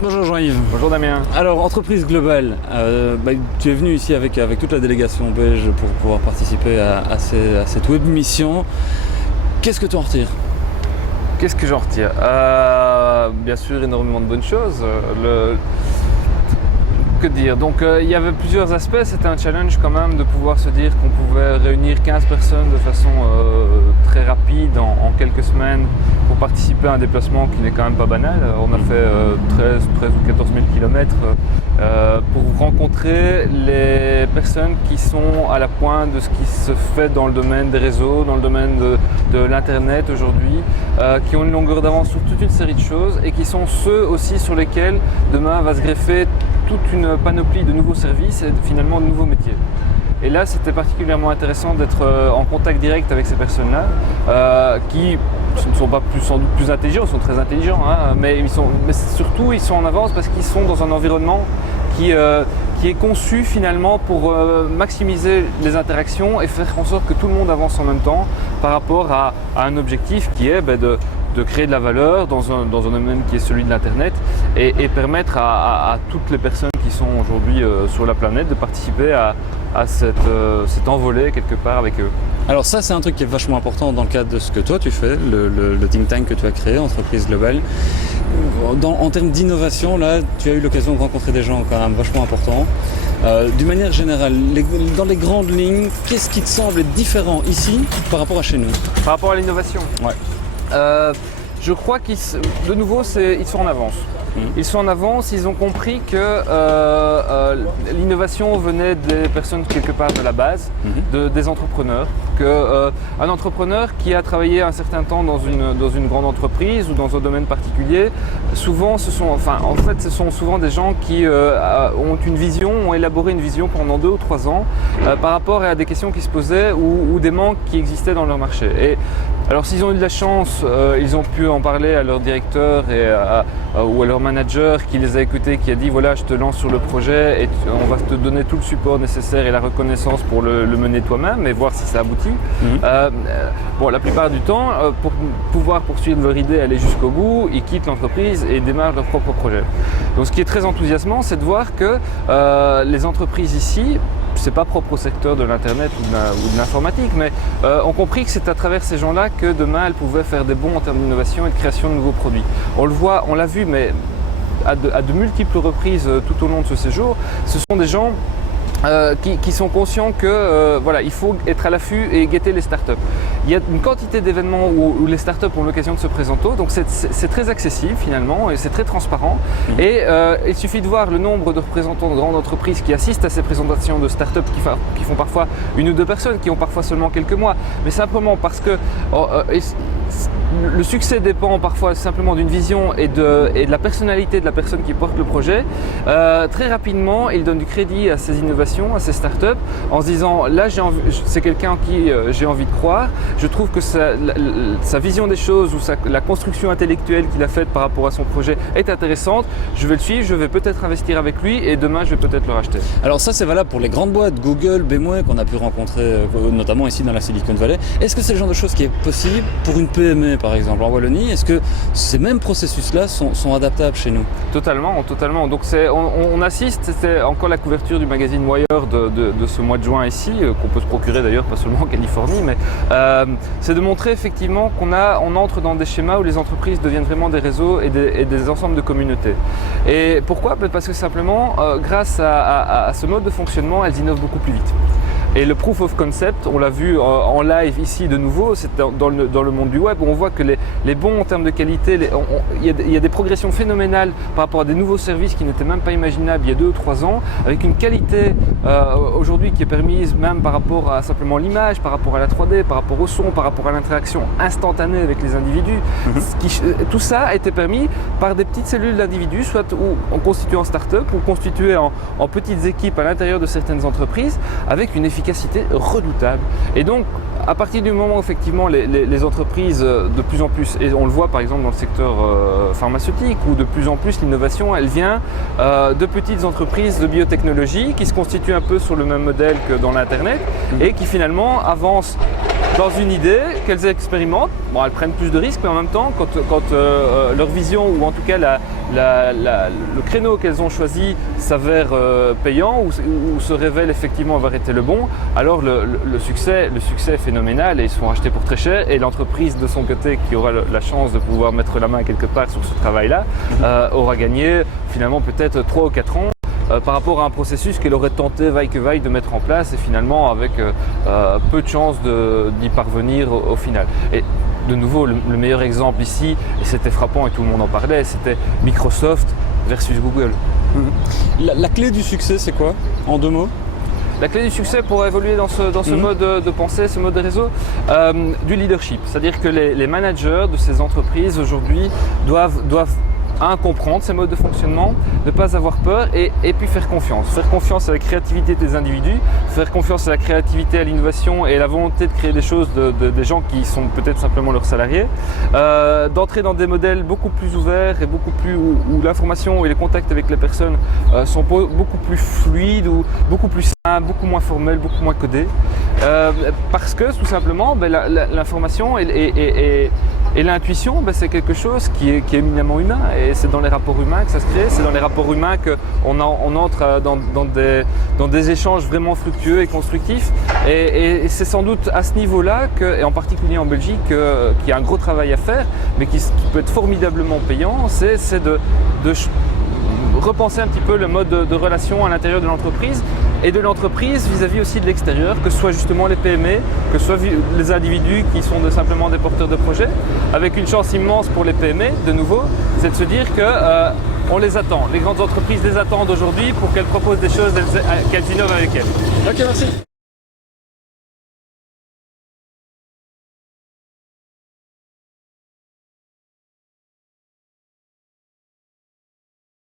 Bonjour Jean-Yves. Bonjour Damien. Alors, entreprise globale, tu es venu ici avec toute la délégation belge pour pouvoir participer à cette web mission. Qu'est-ce que tu en retires? Qu'est-ce que j'en retire? Bien sûr, énormément de bonnes choses. Que dire? Donc il y avait plusieurs aspects, c'était un challenge quand même de pouvoir se dire qu'on pouvait réunir 15 personnes de façon très rapide en quelques semaines pour participer à un déplacement qui n'est quand même pas banal. On a fait 13 ou 14 000 km pour rencontrer les personnes qui sont à la pointe de ce qui se fait dans le domaine des réseaux, dans le domaine de l'internet aujourd'hui, qui ont une longueur d'avance sur toute une série de choses et qui sont ceux aussi sur lesquels demain va se greffer toute une panoplie de nouveaux services et finalement de nouveaux métiers. Et là, c'était particulièrement intéressant d'être en contact direct avec ces personnes-là, qui ne sont pas sans doute plus intelligents, ils sont très intelligents, hein, mais surtout ils sont en avance parce qu'ils sont dans un environnement qui est conçu finalement pour maximiser les interactions et faire en sorte que tout le monde avance en même temps par rapport à un objectif qui est de créer de la valeur dans un domaine qui est celui de l'Internet et permettre à toutes les personnes qui sont aujourd'hui sur la planète de participer à cette envolée quelque part avec eux. Alors ça, c'est un truc qui est vachement important dans le cadre de ce que toi tu fais, le think tank que tu as créé, Entreprise Globale. En termes d'innovation, là, tu as eu l'occasion de rencontrer des gens quand même vachement importants. D'une manière générale, dans les grandes lignes, qu'est-ce qui te semble être différent ici par rapport à chez nous? Par rapport à l'innovation? Ouais. Je crois qu'ils sont en avance. Ils sont en avance, ils ont compris que l'innovation venait des personnes quelque part de la base, des entrepreneurs. Un entrepreneur qui a travaillé un certain temps dans une grande entreprise ou dans un domaine particulier, souvent ce sont souvent des gens qui ont élaboré une vision pendant 2 ou 3 ans par rapport à des questions qui se posaient ou des manques qui existaient dans leur marché. Et alors s'ils ont eu de la chance, ils ont pu en parler à leur directeur ou à leur manager qui les a écoutés, qui a dit voilà, je te lance sur le projet et on va te donner tout le support nécessaire et la reconnaissance pour le mener toi-même et voir si ça aboutit. La plupart du temps, pour pouvoir poursuivre leur idée, aller jusqu'au bout, ils quittent l'entreprise et démarrent leur propre projet. Donc ce qui est très enthousiasmant, c'est de voir que les entreprises ici, c'est pas propre au secteur de l'internet ou de l'informatique, mais ont compris que c'est à travers ces gens-là que demain elles pouvaient faire des bons en termes d'innovation et de création de nouveaux produits. On l'a vu, mais à de multiples reprises tout au long de ce séjour, ce sont des gens qui sont conscients que il faut être à l'affût et guetter les startups. Il y a une quantité d'événements où les startups ont l'occasion de se présenter, donc c'est très accessible finalement et c'est très transparent. Et il suffit de voir le nombre de représentants de grandes entreprises qui assistent à ces présentations de startups qui font parfois 1 ou 2 personnes, qui ont parfois seulement quelques mois, mais simplement parce que le succès dépend parfois simplement d'une vision et de la personnalité de la personne qui porte le projet. Très rapidement, il donne du crédit à ces innovations, à ces startups, en se disant là, c'est quelqu'un en qui j'ai envie de croire. Je trouve que sa vision des choses ou la construction intellectuelle qu'il a faite par rapport à son projet est intéressante. Je vais le suivre, je vais peut-être investir avec lui et demain, je vais peut-être le racheter. Alors ça, c'est valable pour les grandes boîtes, Google, BMW, qu'on a pu rencontrer notamment ici dans la Silicon Valley. Est-ce que c'est le genre de choses qui est possible pour une PME par exemple en Wallonie? Est-ce que ces mêmes processus-là sont adaptables chez nous? Totalement. Donc on assiste, c'était encore la couverture du magazine Wire de ce mois de juin ici, qu'on peut se procurer d'ailleurs, pas seulement en Californie, mais c'est de montrer effectivement qu'on entre dans des schémas où les entreprises deviennent vraiment des réseaux et des ensembles de communautés. Et pourquoi? Parce que simplement, grâce à ce mode de fonctionnement, elles innovent beaucoup plus vite. Et le proof of concept, on l'a vu en live ici de nouveau, c'est dans le monde du web où on voit que les bons en termes de qualité, il y a des progressions phénoménales par rapport à des nouveaux services qui n'étaient même pas imaginables il y a 2 ou 3 ans, avec une qualité aujourd'hui qui est permise même par rapport à simplement l'image, par rapport à la 3D, par rapport au son, par rapport à l'interaction instantanée avec les individus. Tout ça a été permis par des petites cellules d'individus, soit constituées en start-up ou constituées en petites équipes à l'intérieur de certaines entreprises, avec une efficacité redoutable. Et donc, à partir du moment où effectivement les entreprises de plus en plus, et on le voit par exemple dans le secteur pharmaceutique, où de plus en plus l'innovation, elle vient de petites entreprises de biotechnologie qui se constituent un peu sur le même modèle que dans l'Internet et qui finalement avancent dans une idée qu'elles expérimentent. Bon, elles prennent plus de risques, mais en même temps, quand leur vision, ou en tout cas le créneau qu'elles ont choisi s'avère payant ou se révèle effectivement avoir été le bon, alors le succès est phénoménal et ils sont achetés pour très cher et l'entreprise de son côté qui aura la chance de pouvoir mettre la main quelque part sur ce travail-là aura gagné finalement peut-être 3 ou 4 ans par rapport à un processus qu'elle aurait tenté vaille que vaille de mettre en place et finalement avec peu de chances d'y parvenir au final. Et de nouveau, le meilleur exemple ici, et c'était frappant et tout le monde en parlait, c'était Microsoft versus Google. La clé du succès, c'est quoi, en 2 mots? La clé du succès pour évoluer dans ce mode de pensée, ce mode de réseau, du leadership. C'est-à-dire que les managers de ces entreprises aujourd'hui doivent comprendre ces modes de fonctionnement, ne pas avoir peur et puis faire confiance. Faire confiance à la créativité des individus, faire confiance à la créativité, à l'innovation et à la volonté de créer des choses des gens qui sont peut-être simplement leurs salariés. D'entrer dans des modèles beaucoup plus ouverts et beaucoup plus où l'information et les contacts avec les personnes sont beaucoup plus fluides ou beaucoup plus simples, beaucoup moins formels, beaucoup moins codés. Parce que tout simplement, l'information et l'intuition, c'est quelque chose qui est éminemment humain et c'est dans les rapports humains que ça se crée, c'est dans les rapports humains qu'on entre dans des échanges vraiment fructueux et constructifs et c'est sans doute à ce niveau-là, et en particulier en Belgique, qu'il y a un gros travail à faire mais qui peut être formidablement payant, c'est de repenser un petit peu le mode de relation à l'intérieur de l'entreprise et de l'entreprise vis-à-vis aussi de l'extérieur, que ce soit justement les PME, que ce soit les individus qui sont simplement des porteurs de projets, avec une chance immense pour les PME, de nouveau, c'est de se dire qu'on les attend. Les grandes entreprises les attendent aujourd'hui pour qu'elles proposent des choses, qu'elles innovent avec elles. Ok, merci.